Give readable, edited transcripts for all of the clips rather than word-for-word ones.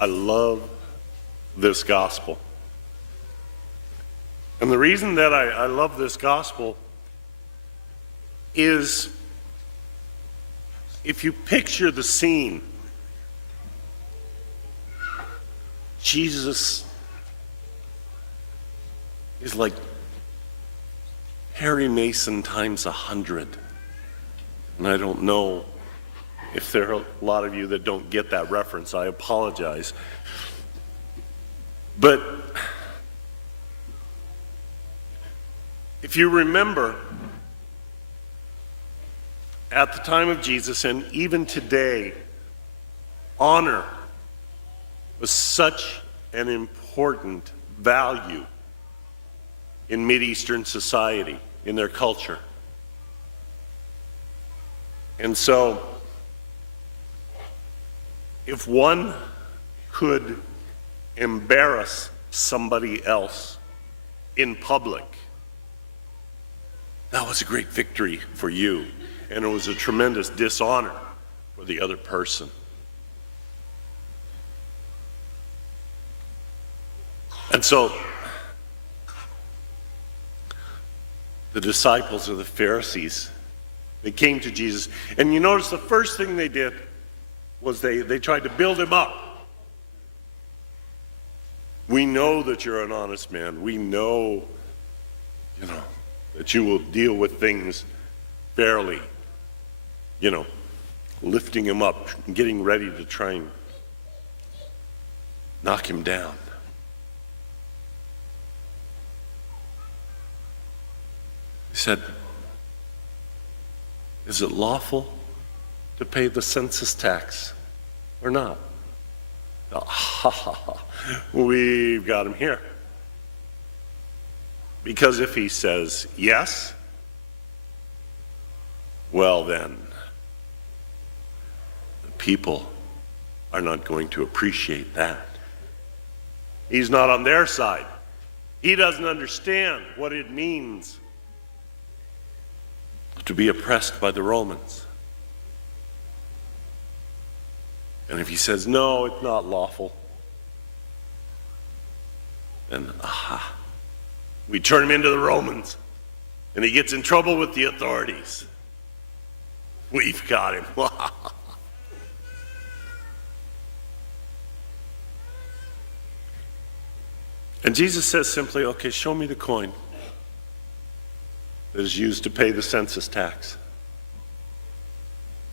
I love this gospel. And the reason that I love this gospel is, if you picture the scene, Jesus is like Harry Mason times 100. And I don't know if there are a lot of you that don't get that reference. I apologize. But if you remember, at the time of Jesus and even today, honor was such an important value in Mideastern society, in their culture. And so, if one could embarrass somebody else in public, that was a great victory for you, and it was a tremendous dishonor for the other person. And so, the disciples of the Pharisees, they came to Jesus, and you notice the first thing they did was they tried to build him up. We know that you're an honest man. We know, that you will deal with things fairly. Lifting him up, getting ready to try and knock him down. He said, is it lawful to pay the census tax or not? We've got him here. Because if he says yes, well then, the people are not going to appreciate that. He's not on their side. He doesn't understand what it means to be oppressed by the Romans. And if he says, no, it's not lawful, then, we turn him into the Romans, and he gets in trouble with the authorities. We've got him. And Jesus says simply, okay, show me the coin that is used to pay the census tax.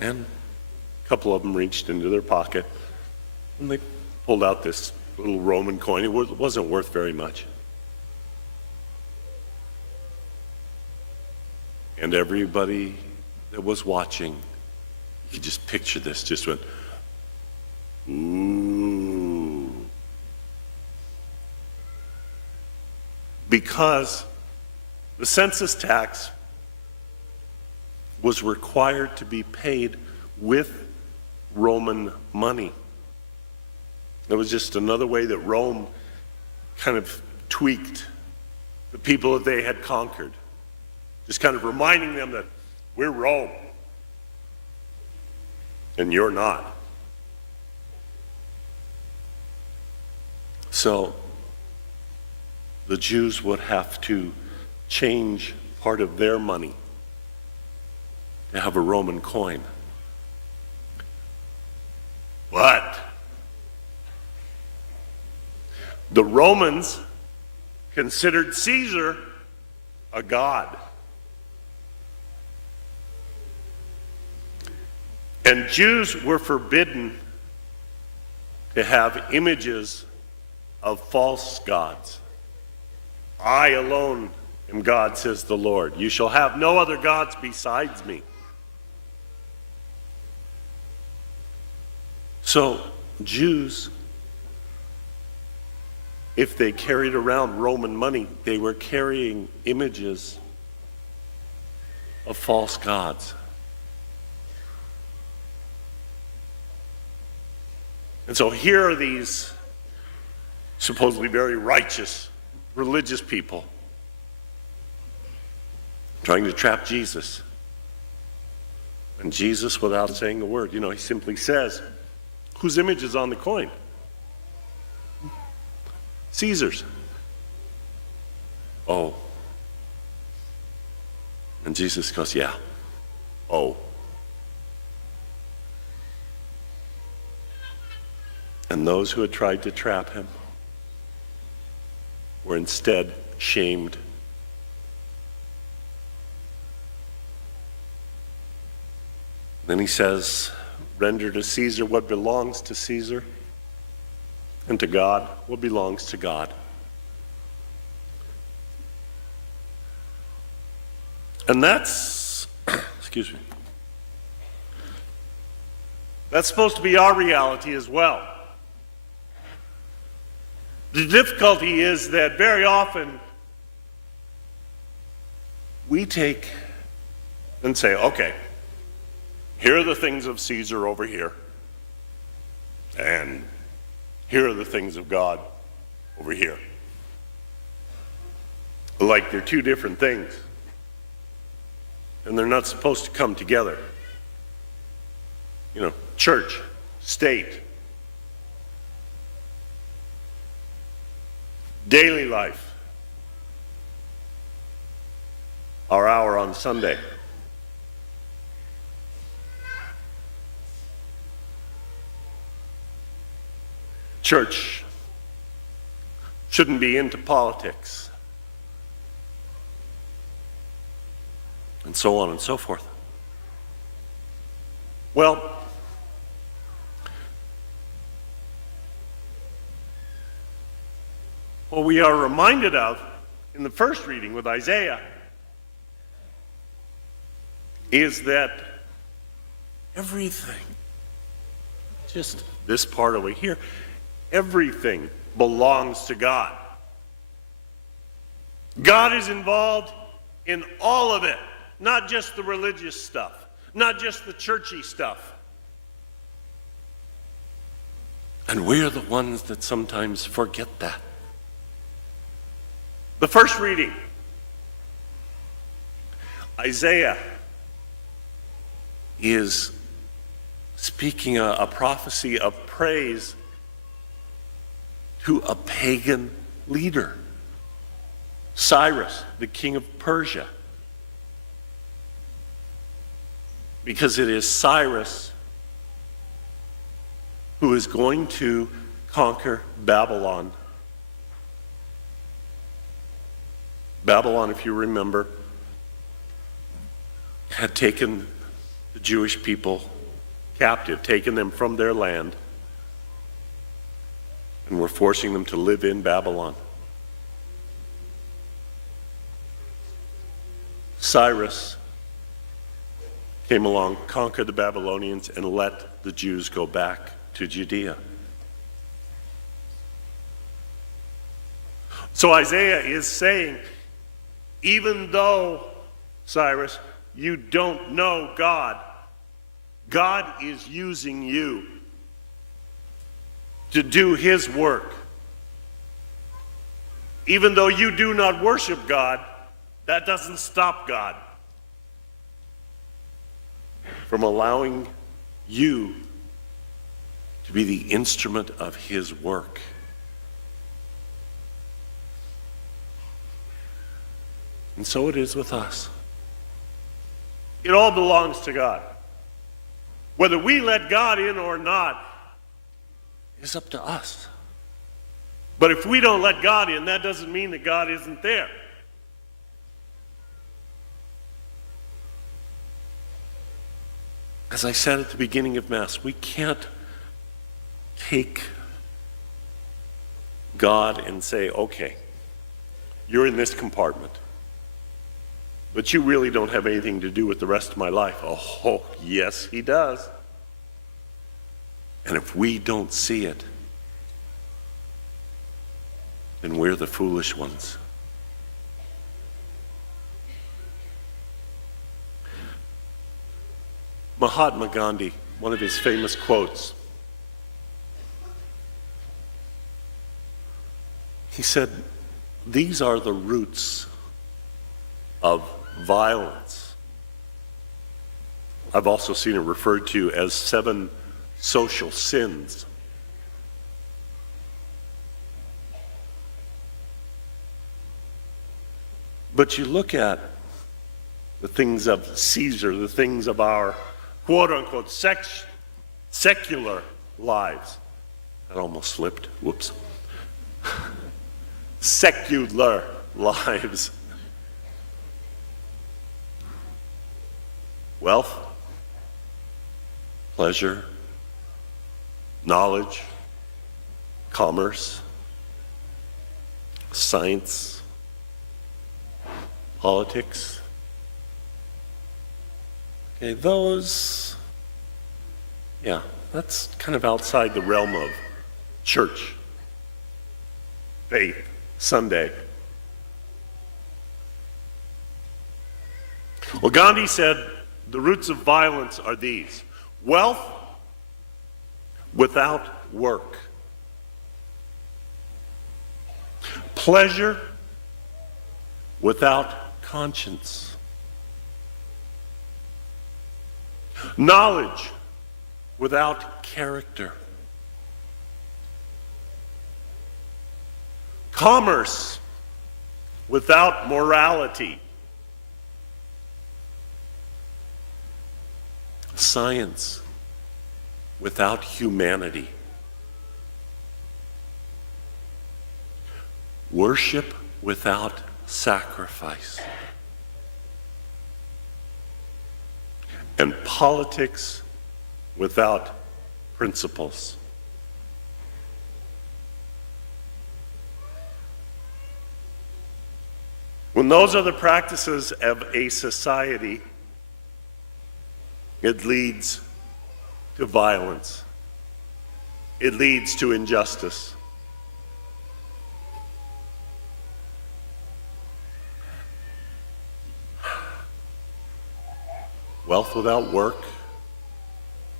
And a couple of them reached into their pocket, and they pulled out this little Roman coin. It wasn't worth very much. And everybody that was watching, you could just picture this, just went, ooh. Because the census tax was required to be paid with Roman money. It was just another way that Rome kind of tweaked the people that they had conquered. Just kind of reminding them that we're Rome and you're not. So the Jews would have to change part of their money to have a Roman coin. But the Romans considered Caesar a god. And Jews were forbidden to have images of false gods. I alone am God, says the Lord. You shall have no other gods besides me. So, Jews, if they carried around Roman money, they were carrying images of false gods. And so here are these supposedly very righteous religious people trying to trap Jesus. And Jesus, without saying a word, he simply says, whose image is on the coin? Caesar's. Oh. And Jesus goes, yeah. Oh. And those who had tried to trap him were instead shamed. Then he says, render to Caesar what belongs to Caesar, and to God what belongs to God. And that's, excuse me, that's supposed to be our reality as well. The difficulty is that very often we take and say, okay, here are the things of Caesar over here, and here are the things of God over here. Like they're two different things, and they're not supposed to come together. You know, church, state, daily life, our hour on Sunday. Church shouldn't be into politics, and so on and so forth. Well, what we are reminded of in the first reading with Isaiah is that everything, just this part over here, everything belongs to God. God is involved in all of it, not just the religious stuff, not just the churchy stuff. And we're the ones that sometimes forget that. The first reading, Isaiah is speaking a prophecy of praise to a pagan leader, Cyrus, the king of Persia. Because it is Cyrus who is going to conquer Babylon. Babylon, if you remember, had taken the Jewish people captive, taken them from their land, and were forcing them to live in Babylon. Cyrus came along, conquered the Babylonians, and let the Jews go back to Judea. So Isaiah is saying, even though, Cyrus, you don't know God, God is using you to do his work. Even though you do not worship God, that doesn't stop God from allowing you to be the instrument of his work. And so it is with us. It all belongs to God. Whether we let God in or not is up to us. But if we don't let God in, that doesn't mean that God isn't there. As I said at the beginning of Mass, we can't take God and say, okay, you're in this compartment, but you really don't have anything to do with the rest of my life. Oh, yes, he does. And if we don't see it, then we're the foolish ones. Mahatma Gandhi, one of his famous quotes, he said, these are the roots of violence. I've also seen it referred to as 7 social sins. But you look at the things of Caesar, the things of our quote-unquote secular lives. That almost slipped. Whoops. Secular lives. Wealth, pleasure, knowledge, commerce, science, politics. Okay, that's kind of outside the realm of church, faith, Sunday. Well, Gandhi said the roots of violence are these: wealth without work, pleasure without conscience, knowledge without character, commerce without morality, science without humanity, worship without sacrifice, and politics without principles. When those are the practices of a society, it leads to violence. It leads to injustice. Wealth without work,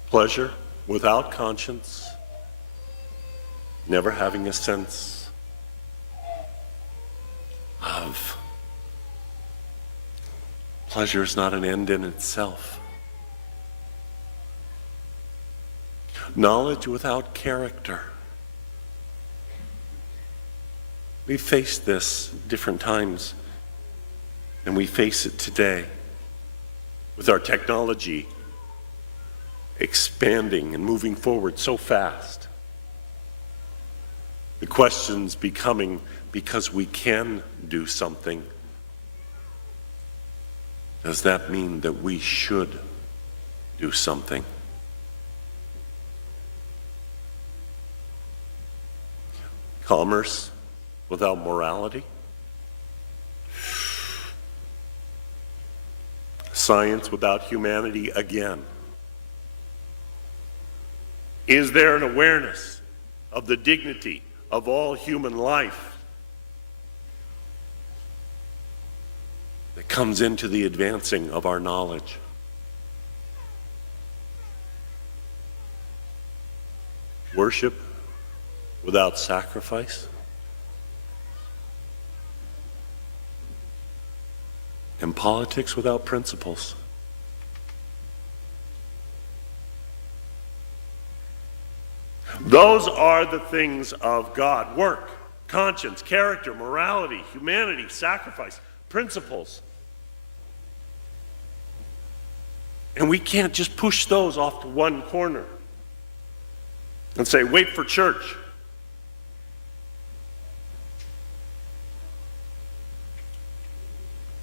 pleasure without conscience, never having a sense of pleasure is not an end in itself. Knowledge without character. We faced this different times, and we face it today with our technology expanding and moving forward so fast. The questions becoming, because we can do something, does that mean that we should do something? Commerce without morality? Science without humanity again? Is there an awareness of the dignity of all human life that comes into the advancing of our knowledge? Worship without sacrifice? And politics without principles? Those are the things of God: work, conscience, character, morality, humanity, sacrifice, principles. And we can't just push those off to one corner and say, wait for church.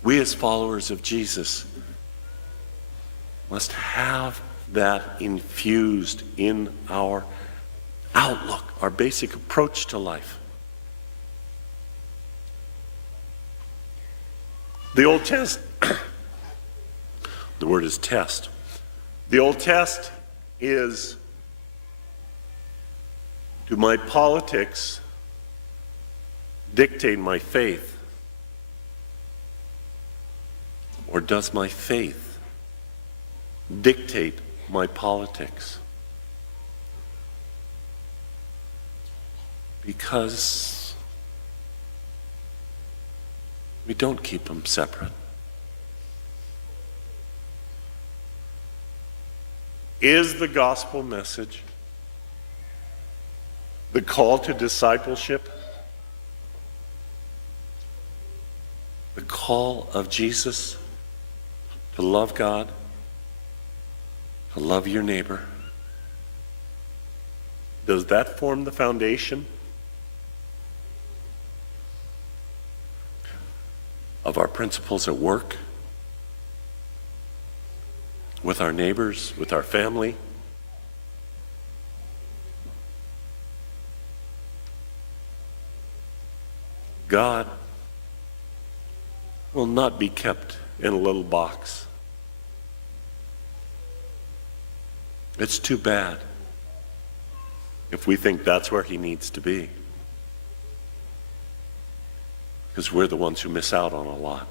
We as followers of Jesus must have that infused in our outlook, our basic approach to life. The old test, the word is test. The old test is, do my politics dictate my faith? Or does my faith dictate my politics? Because we don't keep them separate. Is the gospel message, the call to discipleship, the call call of Jesus to love God, to love your neighbor, does that form the foundation of our principles at work, with our neighbors, with our family? God will not be kept in a little box. It's too bad if we think that's where he needs to be, because we're the ones who miss out on a lot.